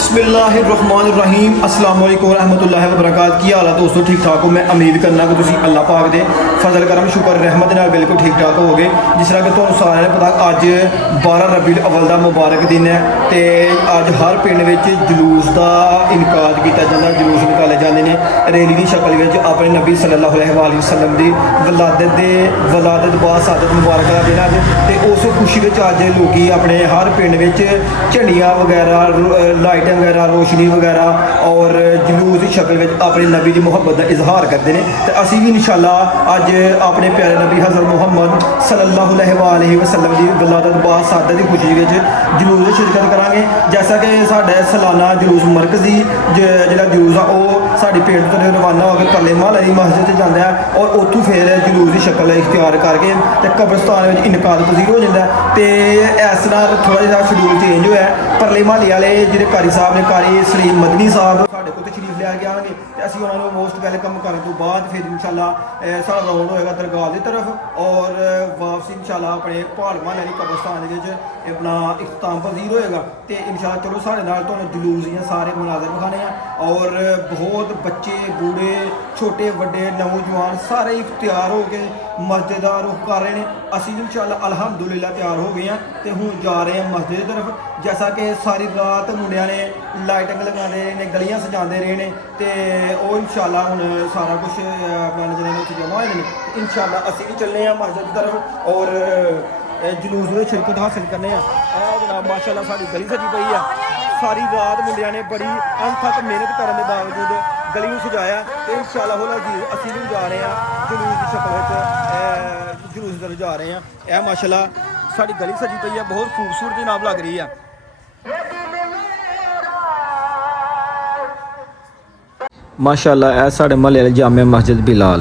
बिस्मिल्लाहिर्रहमानिर्रहीम अस्सलाम वालेकुम रहमतुल्लाहि व बरकातहू। की हाल है दोस्तों? ठीक ठाक हो? मैं उम्मीद करना कि तुम अल्लाह पाक दे फजल करम शुक्र रहमत नाल बिल्कुल ठीक ठाक हो गए। जिस तरह कि तुहानू सारिਆਂ ਨੂੰ पता अज 12 रबीउल अव्वल का मुबारक दिन है तो अज हर पिंड में जलूस का इनकाद किया जाता, जलूस निकाले जाते हैं रैली की शक्ल में अपने नबी सल्लल्लाहु अलैहि वसल्लम की वलादत बासादत मुबारक का दिन अज। तो उस खुशी में अज लोग अपने हर पिंड में झंडियाँ वगैरह लाइटें वगैरह रोशनी वगैरह और जलूस की शक्ल में अपने नबी की मुहब्बत का इजहार करते हैं। तो असी भी इंशाअल्लाह अज अपने प्यारे नबी हज़रत मुहम्मद सल्लल्लाहु अलैहि वसल्लम की वलादत बासादत की खुशी में जलूस में शिरकत करांगे। जैसा कि साढ़ा सालाना जलूस मरकजी जो जलूस आ वह साड़ी पिंड तो रवाना होकर परले महल की मस्जिद से जाता है और उतों फिर जलूस की शक्ल इख्तियार करके तो कब्रस्तान में इनकाद पजीर हो जाता है। तो इस तरह थोड़ा जहा शेड्यूल चेंज होया। परले महल वाले जो कारी साहब ने कारी सलीम मदनी साहब साढ़े को तशरीफ लिया के आएंगे तो असं उन्होंने मोस्ट वेलकम करने तो बाद फिर इंशाल्लाह साढ़ा राउंड होएगा दरगाह की तरफ और वापसी इंशाल्लाह अपने पहाड़ महल की कब्रस्तान अपना इख्तिताम पजीर होएगा। तो इंशाल्लाह चलो साढ़े नाल तुहानू जलूस दियां सारे मनाजर दिखाने और बहुत बच्चे बूढ़े छोटे बड़े नौजवान सारे तैयार हो के मस्जिद का रुख कर रहे हैं। असी इंशाल्लाह अल्हम्दुलिल्लाह तैयार हो गए हैं तो हूँ जा रहे हैं मस्जिद की तरफ। जैसा कि सारी रात मुंडिया ने लाइटिंग लगा रहे हैं गलियां सजाते रहे हैं तो इंशाल्लाह हूँ सारा कुछ अपना नजर जमा हो इंशाल्लाह असी भी चलने हैं मस्जिद की तरफ और जलूस में शिरकत हासिल करने जनाब। माशाल्लाह साड़ी गली सजी पई है। सारी रात मुंडिया ने बड़ी अनथक मेहनत करने के बावजूद गली में सजाया तो इंशाल्लाह असी भी जा रहे हैं जलूस की शक्ल जलूस की तरफ जा रहे हैं। यह माशाल्लाह साड़ी गली सजी पई है, बहुत खूबसूरत जनाब लग रही है। माशाल्लाह ए साढ़े महल्ले वाली जामे मस्जिद बिलाल।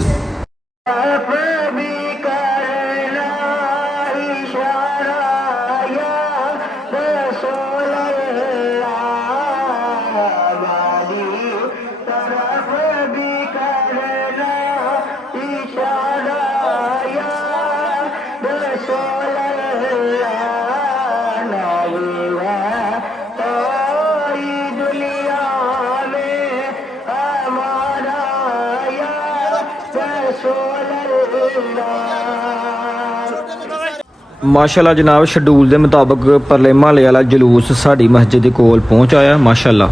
माशाल्लाह जनाब शेड्यूल के मुताबिक परले महल्ले वाला जलूस साड़ी मस्जिद के कोल पहुँच आया। माशाल्लाह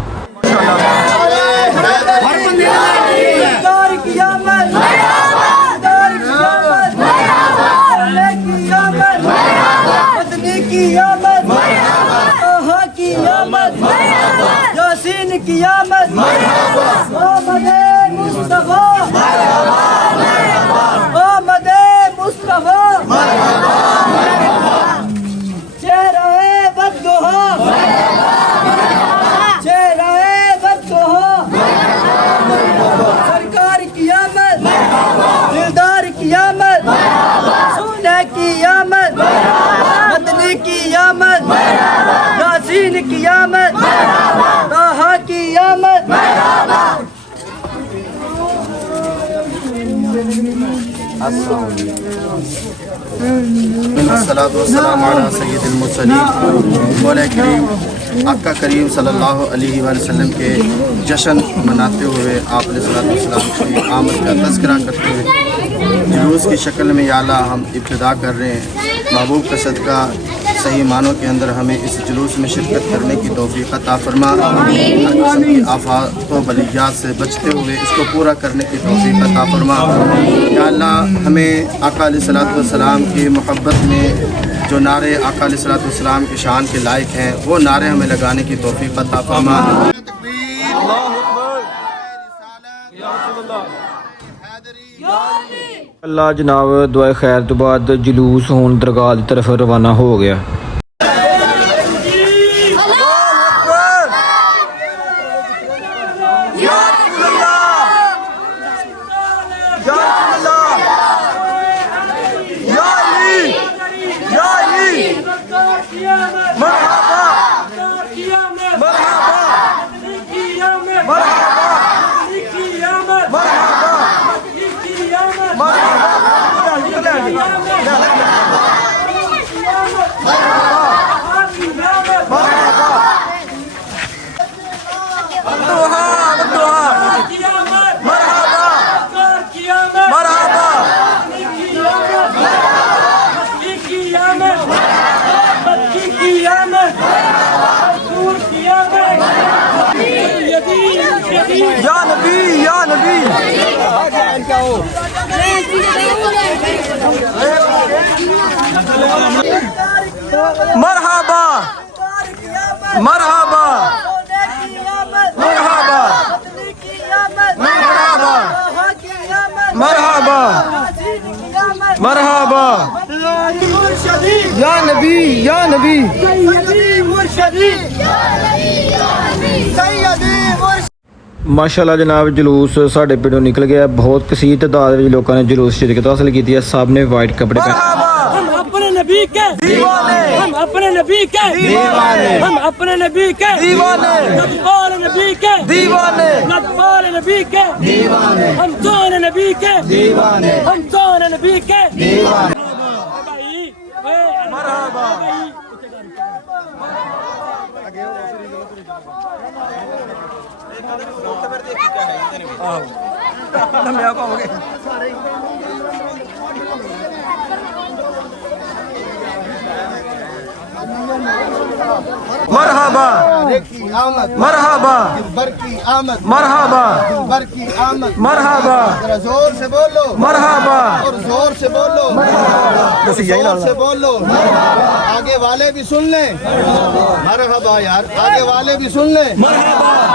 आका करीम सल्लल्लाहु अलैहि वसल्लम के जश्न मनाते हुए आपने सल्लल्लाहु की आमद का तज़किरा करते हुए जुलूस की शक्ल में या अल्लाह हम इब्तिदा कर रहे हैं। महबूब का सदका सही मानों के अंदर हमें इस जुलूस में शिरकत करने की तौफीक अता फरमा। हर किस्म की आफात व बलियात से बचते हुए इसको पूरा करने की तौफीक अता फरमा। या अल्लाह हमें आका अलैहिस्सलातु वस्सलाम की मोहब्बत में जो नारे आका अलैहिस्सलातु वस्सलाम की शान के लायक हैं वो नारे हमें लगाने की तौफीक अता फरमा। अल्लाह जनाब दुआ खैर तो बाद जलूस होने दरगाह की तरफ रवाना हो गया। Mama! या नबी या नबी मरहबा मरहबा मरहबा मरहबा मरहबा मरहबा या नबी या नबी माशाल्लाह जनाब जुलूस साढ़े पिंडों निकल गया। बहुत कसीर तादाद में लोगों ने जुलूस शिरकत हासिल की है। सब ने वाइट कपड़े पहने। हम अपने नबी के दीवाने, हम अपने नबी के दीवाने, हम अपने नबी के दीवाने, नबी नबी के दीवाने, नबी नबी के दीवाने, हम जोन नबी के दीवाने, हम जोन नबी के दीवाने। मरहबा मरहबा मरहबा मरहबा मरहबा जोर से बोलो मरहबा और जोर से बोलो जोर से बोलो। आगे वाले भी सुन ले मरहबा यार, आगे वाले भी सुन ले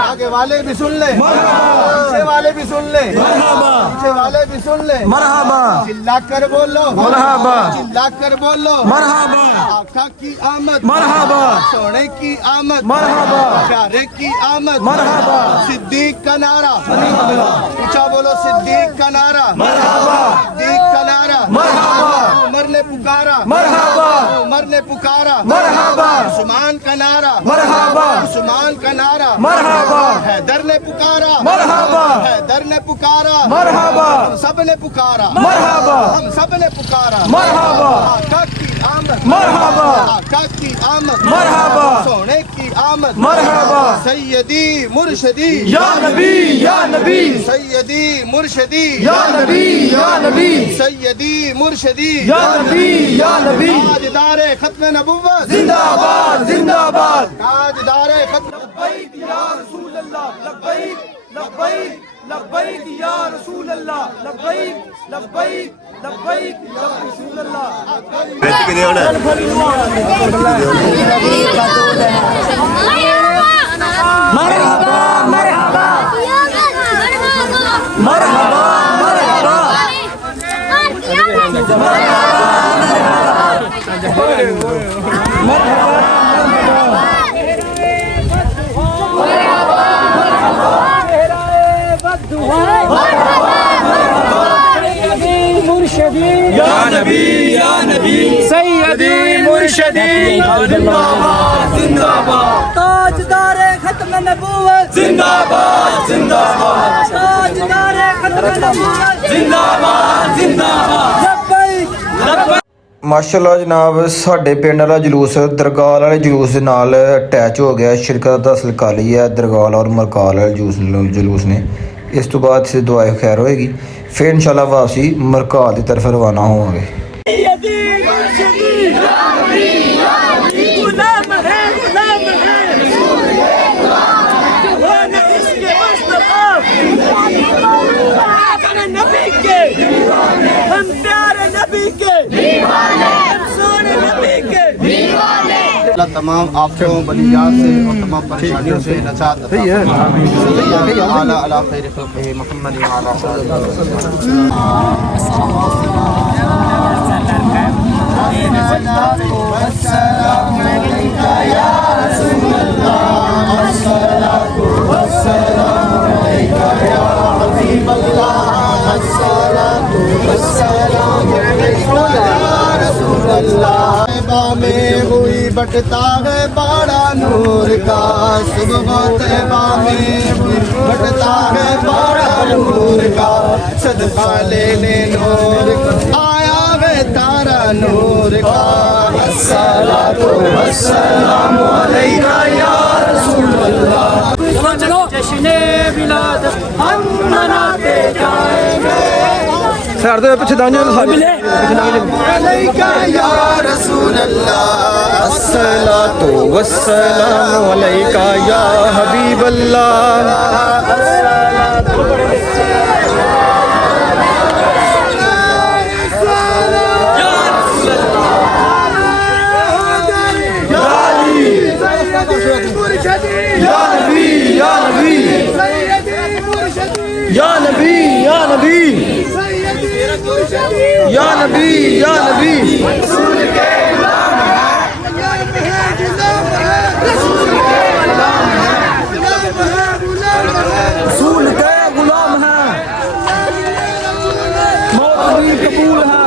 आगे वाले भी सुन ले, पीछे वाले भी सुन ले, पीछे वाले भी सुन ले। मरहबा चिल्ला कर बोलो मरहबा चिल्ला कर बोलो। मरहबा आका की आमद मरहबा सोने की आमद मरहबा प्यारे की आमद मरहबा सिद्दीक का नारा ऊंचा बोलो, सिद्दीक का नारा सिद्दीक का नारा उमर ने पुकारा मरहबा उमर ने पुकारा मरहबा उस्मान का नारा मरहबा उस्मान का नारा मरहबा हैदर ने पुकारा मरहबा हैदर ने पुकारा मरहबा हम सब ने पुकारा मरहबा हम सब ने पुकारा मरहबा आका की आमद मरहबा आका की आमद मरहबा सोने की आमद मरहबा सैयदी मुर्शदी या नबी या नबी सैयदी मुर्शदी या नबी या नबी सैयदी मुर्शदी या नबी या नबी ताजदारे खत्म नबुव्वत जिंदाबाद जिंदाबाद ताजदारे खत्म लब्बैक या रसूल अल्लाह लब्बैक लब्बैक लब्बैक या रसूल अल्लाह लब्बैक लब्बैक लब्बैक या रसूल अल्लाह। मरहबा मरहबा मरहबा या नबी या नबी सैयदी मुर्शदी जिंदाबाद जिंदाबाद ताजदारे खत्म नबूवत जिंदाबाद जिंदाबाद ताजदारे खत्म नबूवत जिंदाबाद जिंदाबाद लब्बैक माशाल्लाह जनाब साढ़े पिंड वाला जुलूस दरगाल वाले जुलूस के नाल अटैच हो गया। शिरकत हासिल कर ली है दरगाल और मरकाल वाले जुलूस ने। इस तो बाद से दुआ खैर होएगी। फिर इंशाल्लाह वापसी मरकाल की तरफ रवाना होंगे। हम प्यारे नबी के हम सोने नबी के अल्लाह तमाम आफतों बलियात से और तमाम परेशानियों से नजात अता फरमाए। आला अला खैर खल्क़िही मुहम्मद व अला में हुई बटता है बड़ा नूर का सुबह तैबा में हुई बटता है बड़ा नूर का सदका लेने नूर आया है तारा नूर का अस्सलातु वस्सलामु अलैका या रसूल अल्लाह। जश्न विलादत हम मनाते जाएंगे। साइड दे पीछे दांजो मिले अलैका या रसूल अल्लाह अस्सलातु वस्सलामु अलैका या हबीब या नबी या नबी या नबी या नबी या नबी या नबी रसूल के गुलाम हैं, मौत भी कबूल है।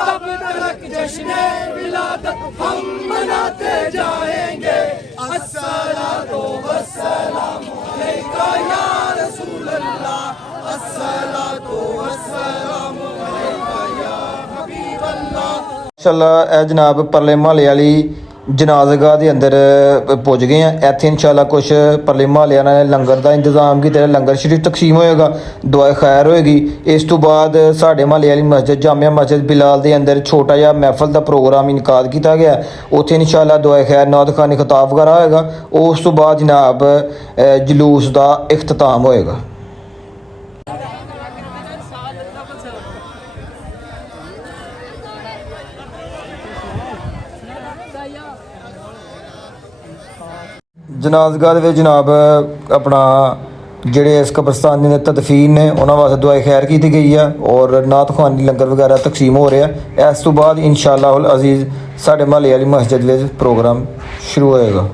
तब तक जश्न विलादत हम मनाते जाएंगे। अस्सलातु वस्सलामु अलैका या रसूल अल्लाह, अस्सलातु वस्सलामु अलैका या हबीब अल्लाह। इंशाअल्लाह ਇਹ ਜਨਾਬ ਪਰਲੇ ਮਹੱਲੇ ਵਾਲੀ ਜਨਾਜ਼ਗਾਹ ਦੇ ਅੰਦਰ ਪੁੱਜ ਗਏ ਆ। ਇੱਥੇ ਇੰਸ਼ਾਅੱਲਾ ਕੁਝ ਪਰਲੇ ਮਹੱਲੇ ਵਾਲਿਆਂ ਨੇ ਲੰਗਰ ਦਾ ਇੰਤਜ਼ਾਮ ਕੀਤਾ, ਲੰਗਰ ਸ਼ਰੀਫ ਤਕਸੀਮ ਹੋਏਗਾ, ਦੁਆ ਖੈਰ ਹੋਏਗੀ। ਇਸ ਤੋਂ ਬਾਅਦ ਸਾਡੇ ਮਹੱਲੇ ਵਾਲੀ ਮਸਜਿਦ ਜਾਮਿਆ ਮਸਜਿਦ ਬਿਲਾਲ ਦੇ ਅੰਦਰ ਛੋਟਾ ਜਿਹਾ ਮਹਿਫਲ ਦਾ ਪ੍ਰੋਗਰਾਮ ਇਨਕਾਦ ਕੀਤਾ ਗਿਆ। ਉੱਥੇ ਇੰਸ਼ਾਅੱਲਾ ਦੁਆ ਖੈਰ ਨਾਤ ਖਾਨੀ ਖਿਤਾਬ ਵਗੈਰਾ ਹੋਏਗਾ। ਉਸ ਤੋਂ ਬਾਅਦ ਜਨਾਬ ਜਲੂਸ ਦਾ ਇਖਤਤਾਮ ਹੋਏਗਾ। जनाजगाह ਦੇ ਵਿੱਚ ਜਨਾਬ ਆਪਣਾ ਜਿਹੜੇ ਇਸ ਕਬਰਸਤਾਨ ਦੇ ਤਦਫੀਨ ਨੇ ਉਹਨਾਂ ਵਾਸਤੇ ਦੁਆ ਖੈਰ ਕੀਤੀ ਗਈ ਆ ਔਰ ਨਾਤ ਖਾਨੀ ਲੰਗਰ ਵਗੈਰਾ ਤਕਸੀਮ ਹੋ ਰਿਹਾ। ਇਸ ਤੋਂ ਬਾਅਦ ਇਨਸ਼ਾਅੱਲਾ ਉਲ ਅਜ਼ੀਜ਼ ਸਾਡੇ ਮਹੱਲੇ ਵਾਲੀ ਮਸਜਿਦ ਵਿੱਚ ਪ੍ਰੋਗਰਾਮ ਸ਼ੁਰੂ ਹੋਏਗਾ।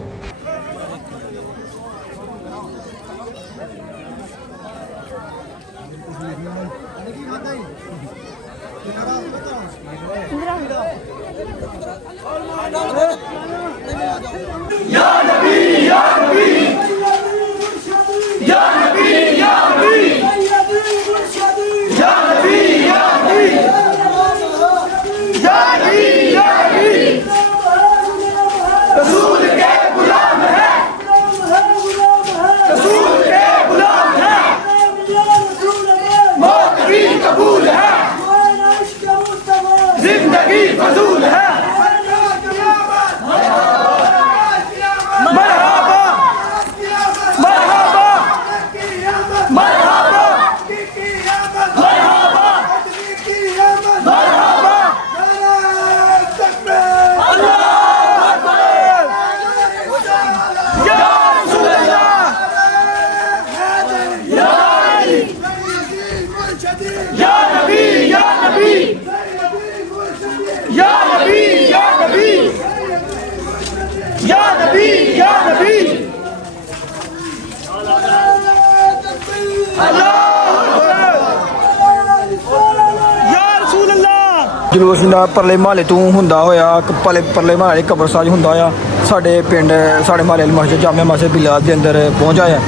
ਜਲੂਸ ਦਾ ਪਰਲੇ ਮਹੱਲੇ ਤੋਂ ਹੁੰਦਾ ਹੋਇਆ ਪਰਲੇ ਮਹੱਲੇ ਕਬਰਸਤਾਨ ਹੁੰਦਾ ਹੋਇਆ ਸਾਡੇ ਪਿੰਡ ਸਾਡੇ ਮਹੱਲੇ ਵਾਲੀ ਮਸਜਿਦ ਜਾਮਿਆ ਮਸਜਿਦ ਬਿਲਾਲ ਦੇ ਅੰਦਰ ਪਹੁੰਚ ਆਇਆ।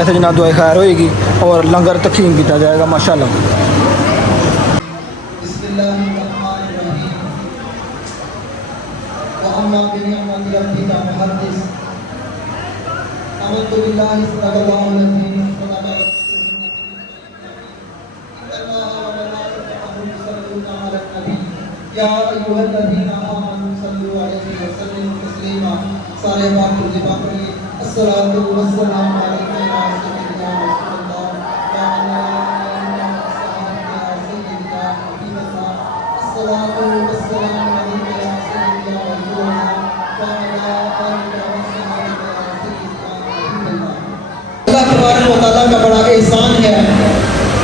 ਇੱਥੇ ਜਨਾਬ ਦੁਆ ਖੈਰ होएगी और लंगर तकसीम किया जाएगा माशाल्लाह। सारे बात अस्सलातु वस्सलामु अलैका या सय्यिदना रसूलल्लाह या अला सय्यिदना हबीबना अस्सलातु वस्सलामु अलैका या सय्यिदना रसूलल्लाह या अला आलिका वस्सहाबिका या सय्यिदना हबीबना। अल्लाह तबारक व तआला का बड़ा एहसान है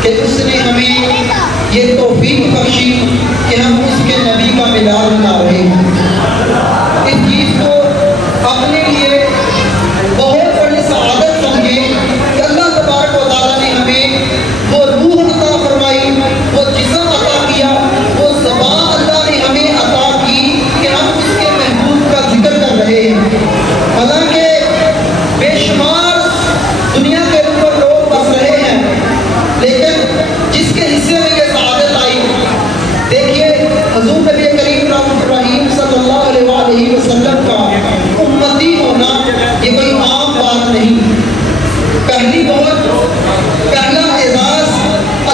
कि उसने हमें ये तौफीक बख्शी कि हम उसके नबी का मिलाद मना रहे हैं। इस चीज़ को अपने लिए बहुत बड़ी सआदत समझे कि अल्लाह तबारक व तआला ने हमें वो रूह अता फरमाई, वो जिस्म अता किया, वो ज़बान अल्लाह ने हमें अता की कि हम उसके महबूब का जिक्र कर रहे हैं। हालांकि बेशुमार दुनिया के ऊपर लोग बस रहे हैं, लेकिन जिसके हिस्से में ये सआदत आई, देखिए हुज़ूर नबी करीम रहमतुल्लाहि सल्लल्लाहु अलैहि वसल्लम का उम्मती होना ये कोई आम बात नहीं। पहला एजाज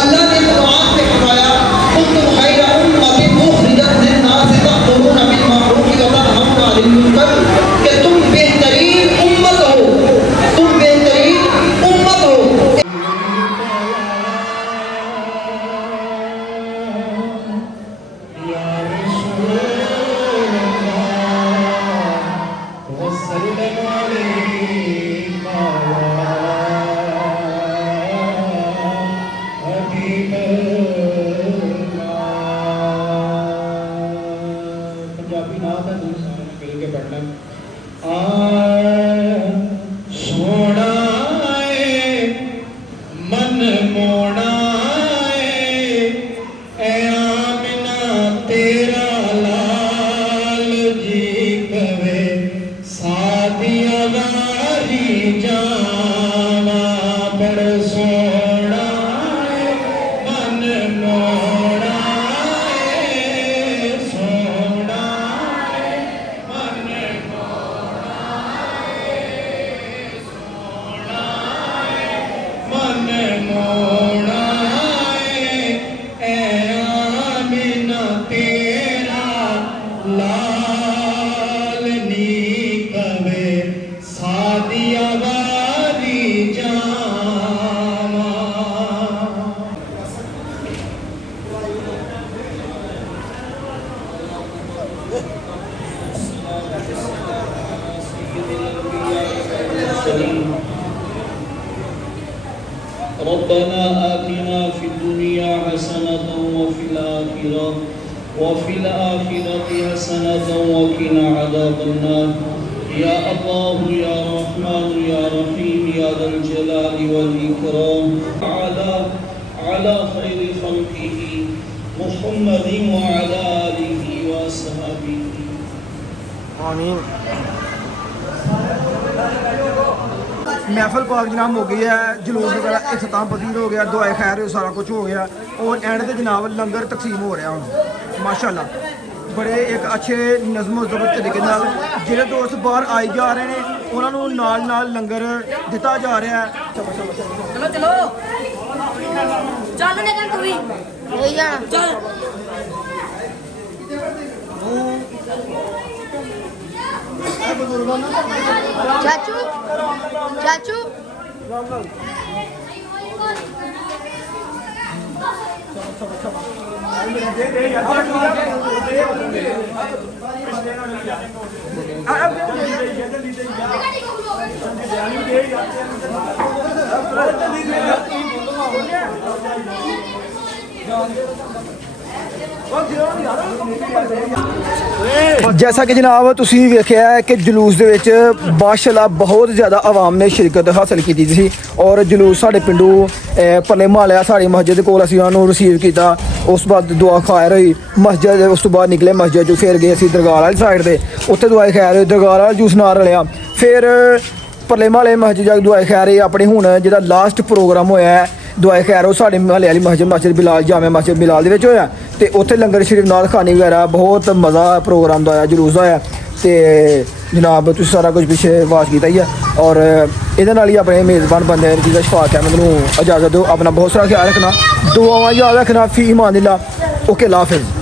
अल्लाह ने कुरान में फरमाया कुंतुम खैरा उम्मतिन उखरिजत लिन्नास तअमुरुना बिल मारूफ व तनहौना अनिल मुनकर कि तुम बेहतरीन उम्मत हो, तुम बेहतरीन उम्मत हो। रब्बना आतिना फिद दुनिया हसनतन व फिल आखिरति हसनतन व क़िना अज़ाबन्नार। या अल्लाह या रहमान या रहीम या ज़ल जलाली वल इकराम अला खैरि खल्क़िही मुहम्मदिन व अला आलिही व अस्हाबिही आमीन। महफिल पाक जनाब हो गई है, जलूस वगैरह इख्तिताम पसीद हो गया, दुआ खैर सारा कुछ हो गया और एंड से जनाब लंगर तकसीम हो रहा हूँ माशाल्लाह। बड़े एक अच्छे नज़्म ज़ब्त तरीके नाल जिहड़े दोस्त बाहर आई जा रहे हैं उन्होंने नाल नाल लंगर दिता जा रहा है। चलो चलो चल निकल तू भी नहीं जाना चल। चाचू चाचू जैसा कि जनाब तुसी वेखिया है कि जुलूस दे विच माशाअल्लाह बहुत ज़्यादा आवाम ने शिरकत हासिल की थी और जुलूस साढ़े पिंडू परले माले साड़ी मस्जिद कोल असीं उन्होंने रिसीव किया। उस बाद दुआ खैर हुई मस्जिद, उस तो बाद निकले मस्जिद जो फिर गए असीं दरगाह वाली साइड से, उत्थे दुआ खैर हुई, दरगाह वाला जूस नाल रलिया। फिर परले माले मस्जिद जाके दुआ खैर हुई। अपने हुण जिहड़ा लास्ट प्रोग्राम होया है दुआ खैर वो साढ़े महल्ले वाली मस्जिद बिलाल जामे मस्जिद बिलाल दे विच होया ते उत्थे लंगर शरीफ नाल खानी वगैरह बहुत मज़ा प्रोग्राम दा होया, जुलूस दा होया। ते जनाब तुसीं सारा कुछ पिछे वाच कीता ही है और इहदे नाल ही अपने मेज़बान बंदे जिहदा शफात अहमद नूं इजाज़त दो। अपना बहुत सारा ख्याल रखना, दुआवां याद रखना। फी ईमानिल्लाह। ओके, अल्लाह हाफिज़।